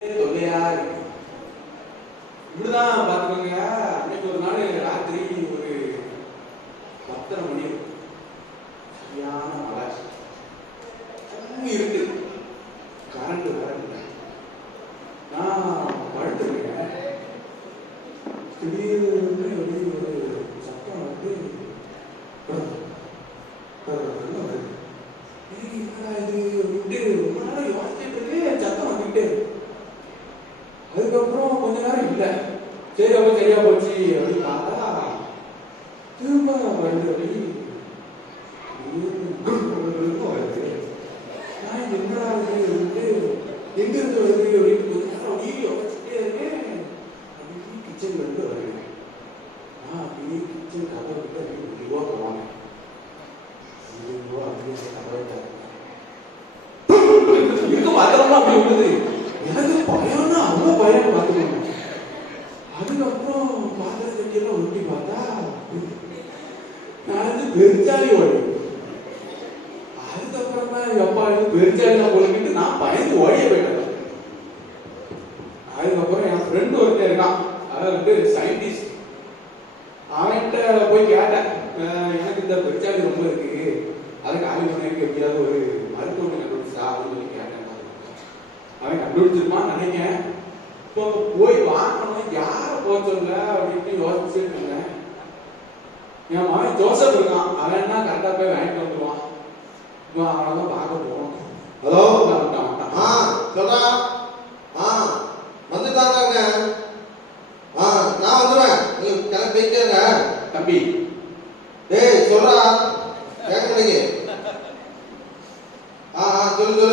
தொல்லையா இருக்கு. இப்படிதான் பாத்துக்கோங்க. அன்னைக்கு ஒரு நாள் ராத்திரி ஒரு 10:30 மணி இருக்கும். சரியான மழை, இருக்கு, கரண்ட் வேற இல்லை. நான் படுத்துருக்கேன். திடீர்னு வெளியே ஒரு சத்தம் வந்து வருது. என்னடா இது விட்டு ரொம்ப நேரம் யோசிச்சுட்டு இருக்கு, சத்தம் வந்துகிட்டே இருக்கு. அதுக்கப்புறம் கொஞ்ச நேரம் இல்லை, சரி அப்ப சரியா போச்சு அப்படின்னு பார்த்தா திரும்ப வருது. வருது. நான் என்னடா இருக்கு எங்க இருந்து வருது அப்படின்னு கொஞ்ச நேரம் அப்படியே யோசிச்சுட்டே இருக்கேன். அப்படியே கிச்சன்ல இருந்து வருது. நான் அப்படியே கிச்சன் கதவை விட்டு அப்படியே மெதுவா போவாங்க. மெதுவா அப்படியே கதவை இருக்க மரம்லாம் அப்படி விடுது. எனக்கு பயம்னா அவ்வளோ பயம் பார்த்துக்கோங்க. அதுக்கப்புறம் பாத்திர சட்டியெல்லாம் ஒட்டி பார்த்தா நான் வந்து பெருச்சாலி ஓடி. அதுக்கப்புறம் தான் எப்பா இது பெருச்சாலிலாம் போலிக்கிட்டு நான் பயந்து ஓடிய போயிட்டேன். அதுக்கப்புறம் என் ஃப்ரெண்டு ஒருத்தர் இருக்கான், அதாவது வந்து சயின்டிஸ்ட். அவன்கிட்ட போய் கேட்டேன், எனக்கு இந்த பெருச்சாலி ரொம்ப இருக்கு, அதுக்கு ஆய்வு எப்படியாவது ஒரு மருத்துவமனை கண்டுபிடிச்சா அப்படின்னு சொல்லி கேட்டேன். அவன் கண்டுபிடிச்சிருப்பான்னு நினைக்கிறேன். இப்போ போய் வாங்கணும், யார போக சொல்ல அப்படின்னு யோசிச்சுட்டு இருந்தேன். என் மகன் ஜோசப் இருக்கான், அவன் என்ன கரெக்டா போய் வாங்கிட்டு வந்துருவான். அவனதான் பார்க்க போவோம். ஹலோ, சொல்றா. வந்துட்டாங்க. நான் வந்துடுவேன், நீ கிளம்பி போயிட்டேங்க. தம்பி டேய் சொல்றா, கேட்கலையே. சொல்லு.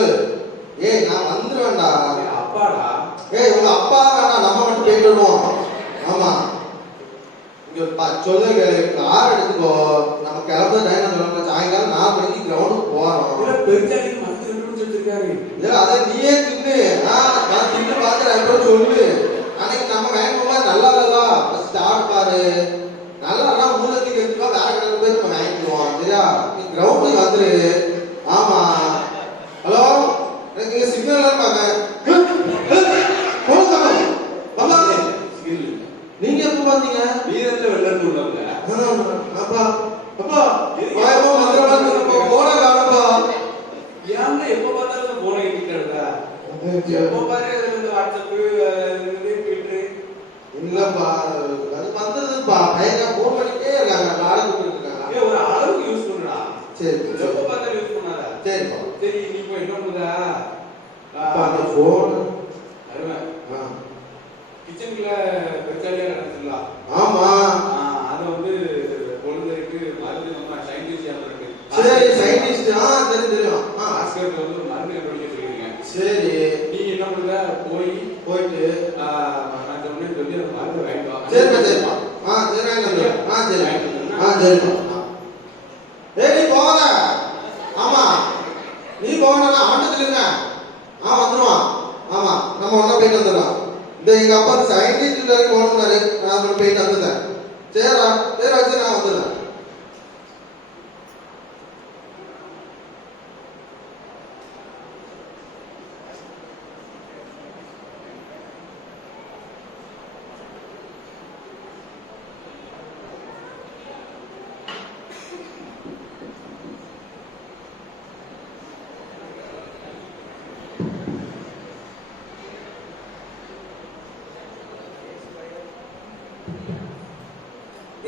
ஏய் நான் வந்துடுவேன்டா. அப்பாடா. ஏய் உங்க அப்பா வேணாம், நம்ம மட்டும் போயிட்டு வருவோம். ஆமா இங்க சொல்லு, கார் எடுத்துக்கோ. நம்ம கிளம்புற டைம் சொல்லுங்க, சாயங்காலம் 4 மணிக்கு கிரவுண்டுக்கு போறோம். பெருச்சாலி மருந்து வச்சிருக்காரு. அதை நீயே தின்னு. நான் தின்னு பார்த்து அப்புறம் சொல்லு. அன்னைக்கு நம்ம வாங்கும்போது நல்லா இல்லதா ஸ்டார்ட் பாரு, நல்லா மூலத்துக்கு எடுத்துக்கோ, வேற கடைக்கு போய் நம்ம வாங்கிக்குவோம். சரியா, நீ கிரவுண்டுக்கு வந்துரு. ஆமா. ஹலோ, எனக்கு இங்க சிக்னல் இருப்பாங்க. நீங்க எப்ப பாத்தீங்க? வீரத்துல வெள்ளம் உள்ளவங்க. அப்பா அப்பா வாயப்போ வந்துடுவாங்க. போன காணப்பா. ஏன் எப்ப பார்த்தாலும் போன கிட்டா எப்போ பாரு வாட்ஸ்அப் ட்விட்டர். இல்லப்பா அது வந்ததுப்பா, பையன் போன் பண்ணிட்டே இருக்காங்க, நாளை கூப்பிட்டு இருக்காங்க. ஒரு அளவுக்கு யூஸ் பண்ணுடா. சரி, எப்ப பார்த்தாலும் யூஸ் பண்ணாத. சரிப்பா. சரி நீ இப்போ என்ன பண்ணுதா போன் அருவன் கிச்சனுக்குள்ள பெருச்சாலியா நடந்துடலாம். ஆமா, அதை வந்து பொழுதுக்கு மருந்து நம்ம சயின்டிஸ்ட் இருக்கு. சரி சயின்டிஸ்ட். தெரியும். ஆஸ்கருக்கு வந்து ஒரு மருந்து கண்டுபிடிக்க சொல்லியிருக்கேன். சரி, நீ என்ன பண்ணுற, போயிட்டு நான் சொன்னேன்னு சொல்லி அந்த மருந்து வாங்கிட்டு வா. சரிப்பா சரிப்பா. சரிப்பா. ஏய் நீ போகாத. ஆமா நீ போகணும்னா ஆட்டத்துல இருக்க. வந்துருவான். ஆமா நம்ம ஒன்னா போயிட்டு வந்துடலாம். இந்த எங்க அப்பா சயின்டிஸ்ட் போகணும்னாரு, நான் போயிட்டு வந்துட்டேன். சரிடா, சரி வச்சு நான் வந்துடுறேன்.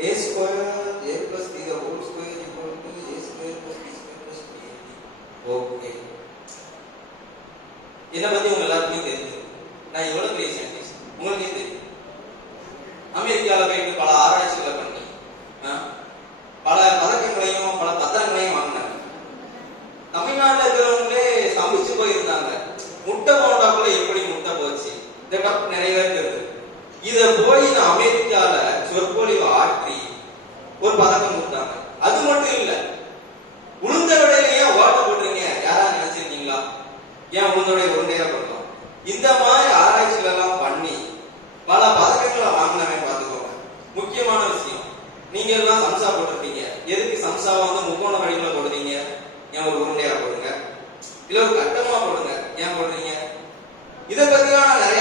A square a plus b the whole square is equal to a square plus b square plus b. Okay. இதை பத்தி உங்க எல்லாருக்கும் தெரிஞ்சு, நான் எவ்வளவு பெரிய சயின்டிஸ்ட் உங்களுக்கே தெரியும். அமெரிக்காவில் போயிட்டு பல ஆராய்ச்சிகளை பண்ணி பல பதக்கங்களையும் பல பத்திரங்களையும் வாங்கினாங்க. தமிழ்நாட்டில் இருக்கிறவங்களே சமைச்சு போயிருந்தாங்க. முட்டை போண்டாக்குள்ள எப்படி முட்டை போச்சு, இதை பற்றி நிறைய பேருக்கு இருக்கு. இத போய் நான் அமெரிக்கால சொற்பொழிவு ஆற்றி ஒரு பதக்கம் கொடுத்தாங்க. அது மட்டும் இல்ல, உளுந்த விடையில ஏன் ஓட்ட போடுறீங்க யாராவது நினைச்சிருக்கீங்களா? ஏன் உளுந்த விடைய உருண்டையா போடலாம்? இந்த மாதிரி ஆராய்ச்சிகள் எல்லாம் பண்ணி பல பதக்கங்களை வாங்கினவன் பார்த்துக்கோங்க. முக்கியமான விஷயம், நீங்க எல்லாம் சம்சா போட்டிருப்பீங்க. எதுக்கு சம்சாவை வந்து முக்கோண வடிவுல போடுறீங்க? ஏன் ஒரு உருண்டையா போடுங்க, இல்ல ஒரு கட்டமா போடுங்க, ஏன் போடுறீங்க? இதை பத்தியான நிறைய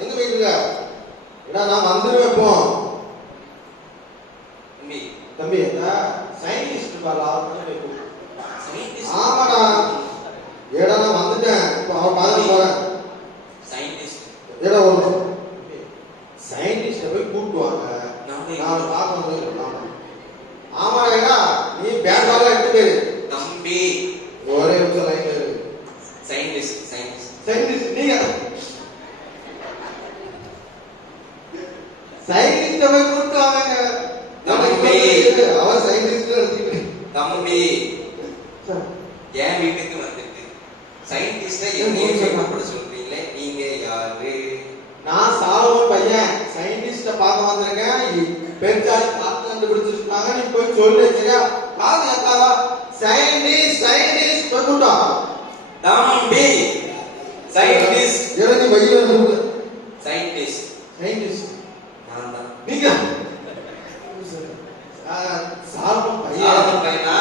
எங்க போயிட்டு இருக்க? ஏடா நான் வந்துருவேன் இப்போ. தம்பி தம்பி சயின்டிஸ்ட் பாரா. சயின்டிஸ்ட். ஆமாடா. ஏடா நான் வந்துட்டேன். இப்போ அவன் பார்த்து போறேன். சயின்டிஸ்ட். ஏடா ஒரு சயின்டிஸ்ட போய் கூப்பிட்டு வாங்க. நான் நான் பார்க்கணும். ஆமா ஏடா நீ பேட் பால் எடுத்து போயிரு. தம்பி ஒரே நிமிஷம் லைன்ல இரு. சயின்டிஸ்ட் சயின்டிஸ்ட் சயின்டிஸ்ட் நீங்க சயின்டிஸ்ட போய் கூப்பிட்டு வாங்க. அவன் சயின்டிஸ்ட் நினைச்சிட்டு. தம்பி என் வீட்டுக்கு வந்துட்டு சயின்டிஸ்ட என்ன கூப்பிட சொல்றீங்களே, நீங்க யாரு? நான் சாலமன் பையன். சயின்டிஸ்ட பார்க்க வந்திருக்கேன். பெருச்சாலி பார்த்து கண்டுபிடிச்சிருக்காங்க. நீ போய் சொல்லு சரியா? காது கேட்காதா? சயின்டிஸ்ட் சயின்டிஸ்ட் கூப்பிட்டா. தம்பி சயின்டிஸ்ட். நீ பையன் வந்து சயின்டிஸ்ட் சயின்டிஸ்ட் நான் தான். நீங்க சாலமன் பையன். சாலமன் பையனா?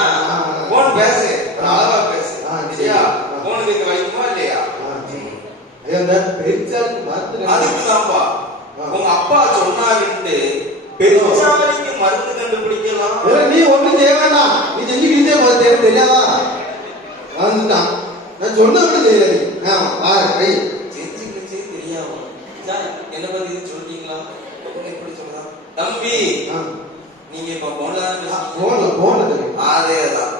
போன் பேசு, அளவா பேசு. சரியா? போனுக்கு வைக்குமா இல்லையா? அதுக்குதான்ப்பா உங்க அப்பா சொன்னாருன்னு பெருச்சாலிக்கு மருந்து கண்டுபிடிக்கலாம். நீ ஒண்ணும் செய்ய வேண்டாம். நீ செஞ்சுக்கிட்டே தெரியாதா? வந்துட்டான். நான் சொன்ன தெரியாது. செஞ்சுக்கிட்டே தெரியாம என்ன பத்தி இது சொல்றீங்களா? எப்படி சொல்லலாம்? தம்பி நீங்க இப்ப போன்ல அதேதான்.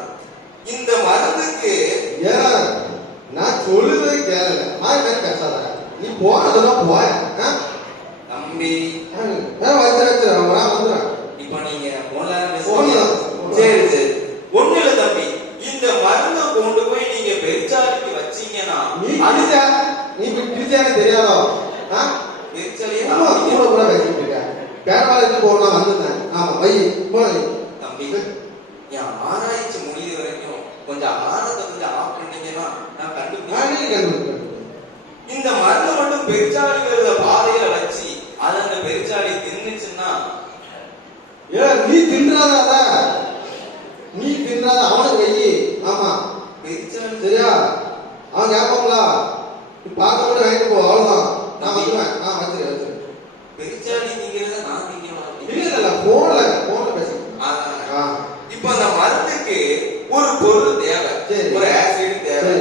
இந்த மருந்துக்கு நான் சொல்லுறதே கேளல. பேசாத. நீ போனதெல்லாம் போய. தம்பி வந்துடுறேன். இப்ப நீங்க போன்ல சரி சரி ஒண்ணு இல்ல தம்பி. இந்த மருந்தை கொண்டு போய் நீங்க பெருச்சாலிக்கு வச்சீங்கன்னா நீ பிரிச்சானே தெரியாதோ? பெருச்சாலியே கூட பேசிட்டு இருக்க. பேரவாளைக்கு போனா வந்துட்டேன். ஆமா வை போன தம்பி. என் ஆராய்ச்சி முடிய வரைக்கும் கொஞ்சம் ஆழத்தை கொஞ்சம் ஆஃப் பண்ணீங்கன்னா நான் கண்டுபிடிச்சேன். இந்த மருந்து மட்டும் பெருச்சாலி வருத பாதையில வச்சு அது அந்த பெருச்சாலி தின்னுச்சுன்னா நீ தின்றாத. நீ தின்றாத அவனுக்கு வெயி. ஆமா பெருச்சாலி சரியா? அவன் கேட்பாங்களா? நீ பார்க்க கூட வாங்கிட்டு போ. அவ்வளவுதான். நான் வந்துடுவேன். வச்சு பெருச்சாலி திங்கிறத நான் திங்கணும். இல்ல போன்ல பேசுறேன். இப்ப அந்த மருந்துக்கு ஒரு பொருள் தேவை, ஒரு ஆசிட் தேவை.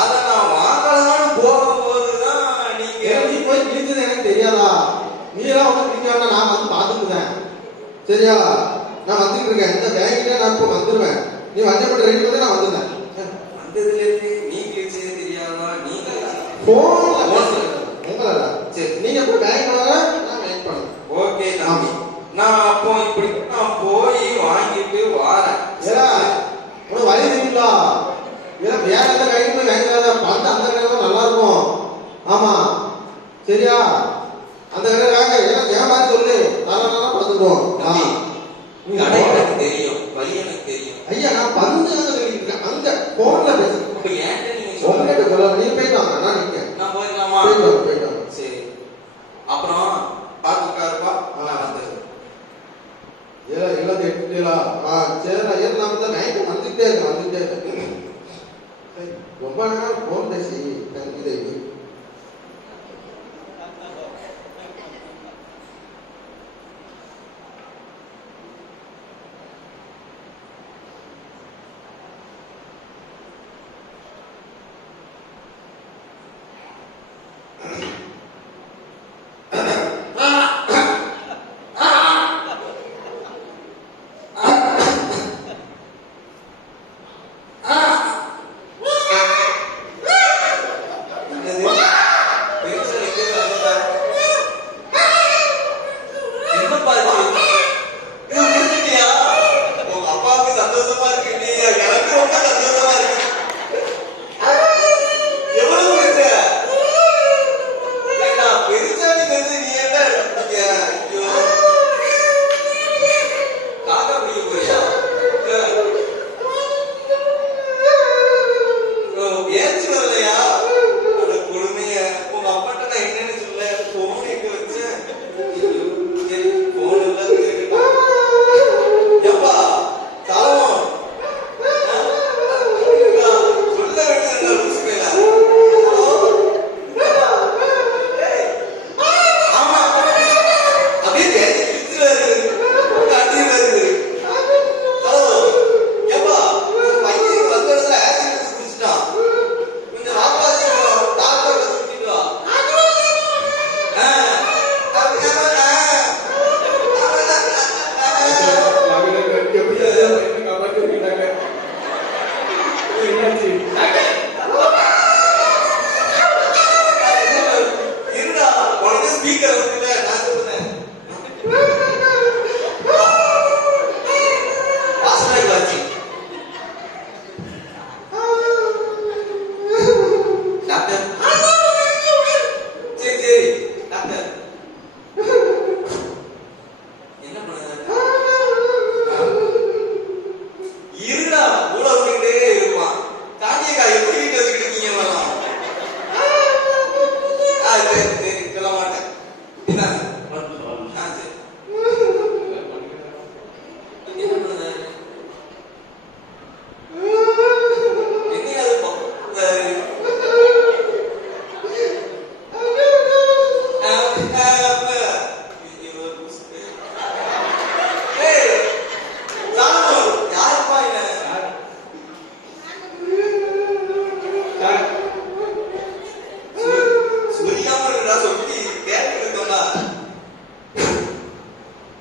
அதை நான் வாங்கலாம்னு போகும்போதுதான் நீ போய் கிழிச்சது எனக்கு தெரியாதா? நீ எல்லாம் ஒன்றும் கிழிக்க. நான் வந்து பார்த்துட்டுதான். சரியா? நான் வந்துட்டு இருக்கேன். இந்த பேங்கிட்ட நான் இப்ப வந்துருவேன். நீ வண்டி மட்டும் ரெடி பண்ணி நான் வந்துருந்தேன். வந்ததுல இருந்து நீ கிழிச்சது தெரியாதா? நீ உங்களா? சரி நீங்க போய் பேங்க் வாங்க. நான் வெயிட் பண்ணேன். ஓகே தம்பி. நான் அப்போ இப்படி நான் போய் வாங்கிட்டு வாரேன். உனக்கு வழி தெரியுங்களா? வேற எதாவது கைக்கு போய் வாங்காத. பார்த்து அந்த கடையில நல்லா இருக்கும். ஆமா சரியா? அந்த கடையில வாங்க. ஏன் மாதிரி சொல்லு. நல்லா பார்த்துக்குவோம். எனக்கு தெரியும், வழி எனக்கு தெரியும். ஐயா நான் வந்து அங்க போன்ல பேசுறேன். உங்ககிட்ட சொல்ல. நீ போயிட்டு வாங்க. நான் நிற்கிறேன். நான் போயிடலாமா? போயிட்டு வாங்க. சரி அப்புறம் பார்த்துக்காருப்பா. எல்லாம் எடுத்துட்டா? சரி நான் தான் நைட்டு வந்துட்டே இருக்கேன். ரொம்ப நேரம் போன் பேசி இதை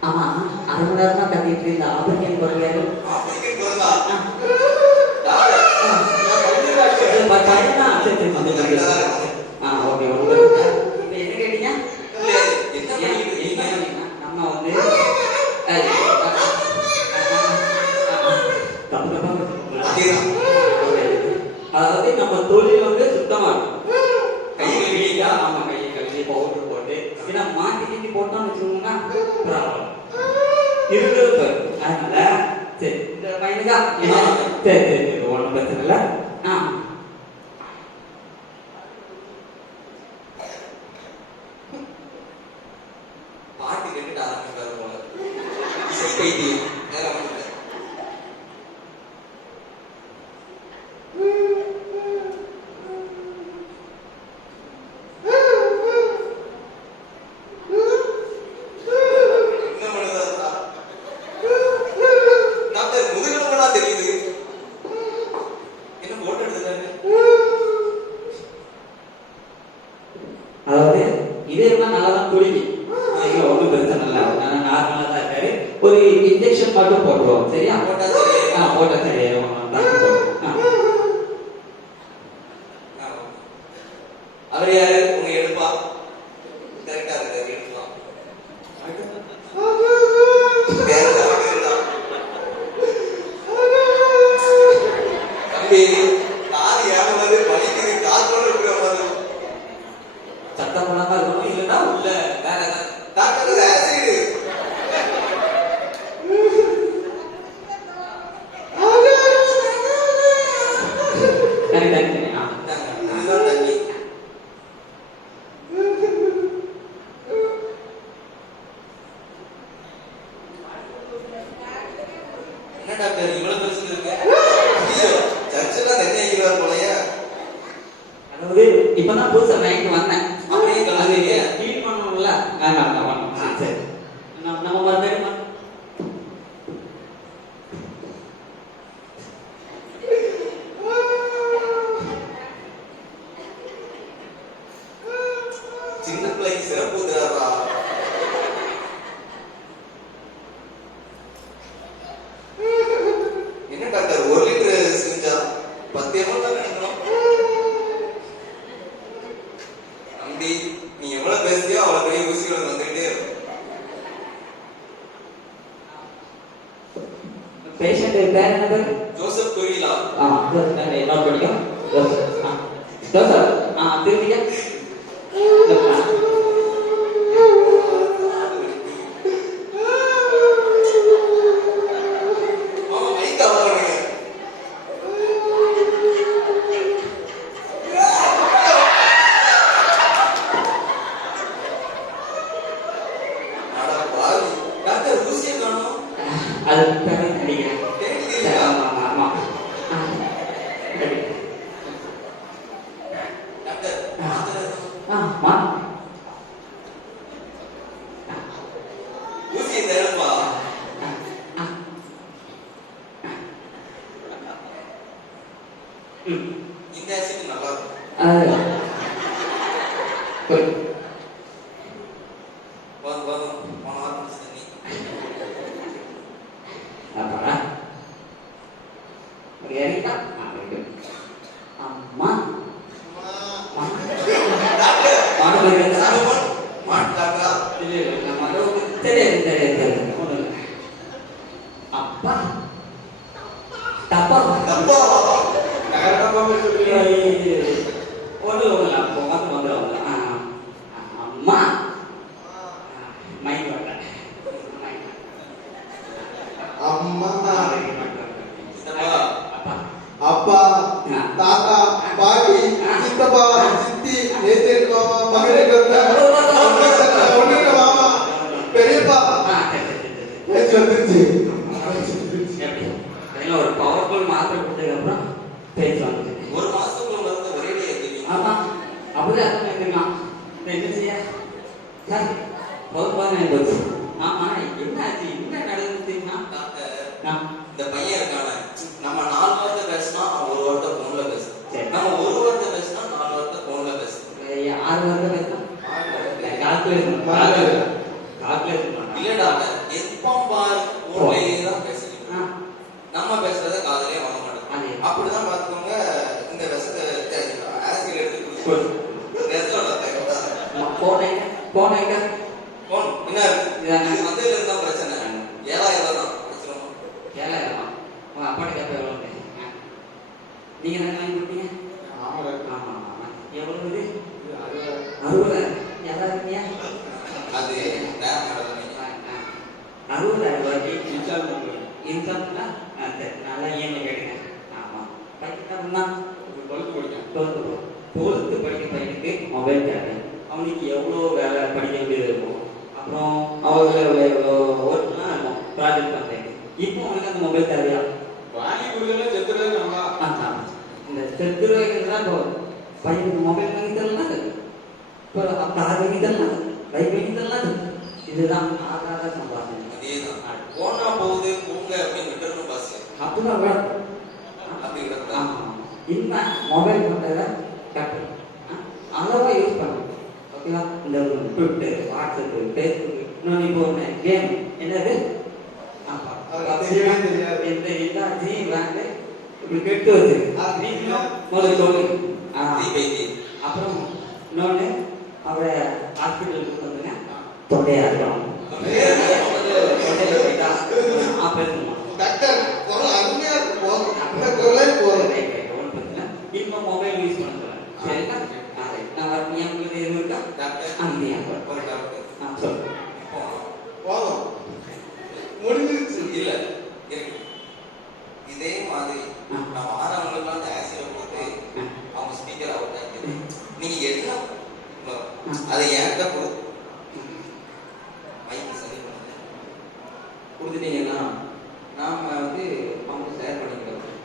ஆமா, அரை மணி நேரமா கத்திட்டு இருந்த ஆப்பிரிக்கன் குரங்கு. ஆப்பிரிக்கன் குரங்கா? டாக்டர், பையனா? சரி சரி அது கரெக்டா தான் இருக்கு. Okay okay. இப்போ என்ன கேட்டீங்க? இல்ல, என்ன பண்ணிட்டு இருக்கீங்க? நம்ம வந்து அதேதான். அதாவது நம்ம தொழில் வந்து சுத்தமா இருக்கும். கை கழுவிட்டீங்களா? ஆமா, கையை கழுவி பவுடர் போட்டு ஏன்னா மாட்டி கீட்டி போட்டோம்னு வச்சுக்கோங்கன்னா ப்ராப்ளம் இருக்கிறது. அதனால சரி இந்த பையனுக்கா சரி சரி சரி ஒன்றும் பிரச்சனை இல்லை. பாட்டு கேட்டுட்டு ஆரம்பிப்பாரு போல. இசை பைத்தியம். வேற ஒண்ணும் இல்ல. என்ன பண்ணுதா? டாக்டர், முதுகெலும்பெல்லாம் தெரியுது. என்ன போட்டோ எடுத்துட்டாரு? அதாவது இதே இருந்தால் நல்லா தான் துடிக்கும். ஒன்றும் பிரச்சனை இல்லை. நான் நார்மலாக தான் இருக்காரு. ஒரு இன்ஜெக்ஷன் மட்டும் போட்டுருவோம். சரியா? போட்டா சரியா? போட்டா சரியா? அவர் யாரு? உங்க எடுப்பா? கரெக்டா இருக்கு, எடுக்கலாம். வேற ஏதாவது இருக்கா? தம்பி, காது ஏமாவது வலிக்குது, காத்தோட இருக்கிற மாதிரி. சத்தம் போடாம இருக்கணும். இல்லைன்னா உள்ள வேற ஏதாவது டாக்டர், இது ஆசிட். தனி தனி தனி. இதுதான் தண்ணி. என்ன டாக்டர் இவ்வளவு பெருசு இருக்கு? ஐயோ, சர்ச்செல்லாம் தண்ணி ஆகிடுவார் போலயே. அதாவது இப்பதான் புதுசா நைட்டு வந்தேன். அப்படியே கலந்துறீங்க. கிளீன் பண்ணணும்ல. சரி நம்ம மறுபடியும் சின்ன பிள்ளைக்கு சிறப்பு ஊத்துறாரா? என்ன டாக்டர் 1 லிட்டர் செஞ்சா 10 ml தான் எடுக்கணும். தம்பி, நீ எவ்வளவு பேசுறியோ அவ்வளவு பெரிய ஊசிகள் வந்துகிட்டே இருக்கும். பேஷண்ட் பேர் என்ன பேர்? ஜோசப் குருவிலா. என்ன படிக்கும்? ஜோசப். திரும்பியா? மாமா மைக் ஆஃப் பண்ணுங்க. அட பாவி. டாக்டர், ஊசியை காணோம். அது பேரை நடிக்கிறேன். தேடிட்டீங்களா? ஆமா. டாக்டர், மாத்திரை ஆமா. ஊசியை தரப்பா. இந்த ஆசிட் நல்லா இருக்கும். போதும் போதும், போன வாரம் குடிச்ச தண்ணி. அம்மா டாக்டர், மாடு சாலமன் மாட்டாங்க. தெரியாது. அப்பா தப்பா தப்பா. நகரமா போய் சொல்லுங்க. ஒண்ணு அப்போ வந்து அம்மா மைக் வரல. அம்மா, சித்தப்பா. அப்பா அப்பா, தாத்தா, பாட்டி, சித்தப்பா, சித்தி, நேத்தேன் மாமா, மகனேன் ஒண்ணு மாமா, பெரியப்பா. பேச்சு வந்துருச்சு. ஒரு பவர்ஃபுல் மாத்திரை கொடுத்ததுக்கு அப்புறம் பேச்சு வந்துச்சு. 1 மாசத்துக்குள்ள வந்து ஒரேடியா தெரியும். ஆமா, அப்படியே அர்த்தம் பண்ணிருக்கான். என்ன செய்ய சார் பொதுவாக போச்சு. ஆமா, என்ன ஆச்சு, என்ன நடந்தது தெரியுமா? டாக்டர், இந்த பையன் இருக்கானே, நம்ம 4 வார்த்தை பேசினா அவன் 1 வார்த்தை போன்ல பேசும். சரி. நம்ம 1 வார்த்தை பேசினா 4 வார்த்தை போன்ல பேசும். 6 வருடம் பேசலாம். கால்குலேஷன் இல்ல டாக்டர், எப்போ பாரு ஊர்லயே தான் பேசுறீங்க. ஆ. நம்ம பேசுறத காதுலயே வாங்க மாட்டோம். அதே. அப்படிதான் பாத்துக்கோங்க. இந்த விஷத்தை ஆசிட் எடுத்து குடிச்சு போன் என்ன இருக்கு? இது வந்ததுல இருந்தா பிரச்சனை. 7000 தான் பிரச்சனை. 7000 உங்க அப்பாட்ட கேப்ப எவ்வளவு? நீங்க என்ன வாங்கி கொடுத்தீங்க? ஆமா ஆமா ஆமா. எவ்வளவு இது? இது 60. 60. எதா இருக்கீங்க? அது நேரம் நடந்தது. 60,000 ரூபாய்க்கு இன்ஸ்டால் பண்ணுங்க. இன்கம்னா சரி நல்லா இஎம்ஐ கேட்டுங்க. ஆமா படிக்கிறா 12 படிக்கும். 12th படிக்கிற பையனுக்கு மொபைல் தேவை. அவனுக்கு எவ்வளோ வேலை படிக்க வேண்டியது இருக்கும். அப்புறம் அவங்க ஒர்க்லாம் இருக்கும் ப்ராஜெக்ட் பண்ணுறேன். இப்போ அவனுக்கு அந்த மொபைல் தேவையா? வாங்கி கொடுக்கலாம் செத்துறது நம்ம. இந்த செத்துருவாய்க்கு தான் இப்போ பையனுக்கு மொபைல் வாங்கி தரலாம். இப்போ கார் வாங்கி தரலாம், பைக் வாங்கி தரலாம். இதுதான் ஆகாத சம்பாஷணை. அதேதான். போனா போகுது போங்க அப்படின்னு விட்டுறணும் பாஸ். அப்படிதான் அப்படி விடக்கூடாது. ஆமா இந்த மொபைல் பண்றத கட்டு அளவா யூஸ் பண்ணணும். ஓகேவா? இந்த ட்விட்டர், வாட்ஸ்அப், ஃபேஸ்புக், இன்னொன்று இப்போ ஒன்று கேம் என்னது? இந்த எல்லாத்தையும் விளையாண்டு இப்படி கெட்டு வச்சிருக்கு. நீங்களும் முதல்ல சொல்லுங்க. அப்புறம் இன்னொன்று அவரை ஹாஸ்பிட்டலுக்கு கொண்டு வந்துங்க. தொண்டையா இருக்கணும். தொண்டையில போயிட்டா ஆப்ரேஷன் டாக்டர் குரல் அருமையா இருக்கும். அந்த குரலே போதும். இன்னும் மொபைல் யூஸ் பண்ண சொல்றேன். சரிங்களா? நான் உங்களுக்கு எதுவும் இருக்கா? அங்கேயா சொல்லு. போதும். முடிஞ்சிருச்சு. இல்ல இருக்கு. இதே மாதிரி நம்ம ஆறாவங்களுக்குலாம் அந்த ஆசிரியர் போட்டு அவங்க ஸ்பீக்கர் அவுட் நீங்க என்ன அதை என்கிட்ட மைக்கு சரி பண்ணுங்க. கொடுத்துட்டீங்கன்னா நாம வந்து அவங்க ஷேர் பண்ணிக்கிறோம்.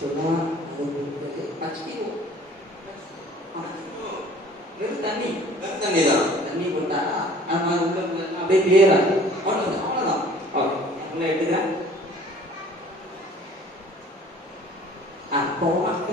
சொன்னா வெறும் தண்ணி தண்ணி தான். தண்ணி போட்டா நம்ம உள்ள அப்படியே கிளியர் ஆகும். அவ்வளவுதான். ஓகே உள்ள எடுத்துக்கிறேன். போவாங்க